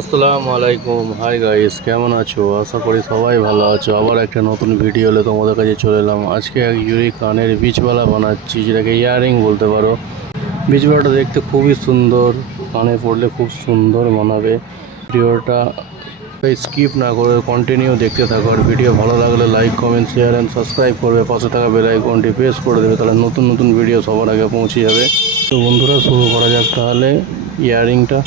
আসসালামু আলাইকুম। Hi guys, কেমন আছো? আশা করি সবাই ভালো আছো। আবার একটা নতুন ভিডিও হলে তোমাদের কাছে চলে এলাম। আজকে এক জুড়ি কানের বীজওয়ালা বানাচ্ছি, যেটাকে ইয়ারিং বলতে পারো। বীজওয়ালাটা দেখতে খুবই সুন্দর, কানে পড়লে খুব সুন্দর মানাবে। ভিডিওটা স্কিপ না করে কন্টিনিউ দেখতে থাকো। আর ভিডিও ভালো লাগলে like, comment, share and subscribe করবে। পাশে থাকা বেল আইকনটি প্রেস করে দেবে, তাহলে নতুন নতুন ভিডিও সবার আগে পৌঁছে যাবে। তো বন্ধুরা, শুরু করা যাক তাহলে ইয়ারিংটা।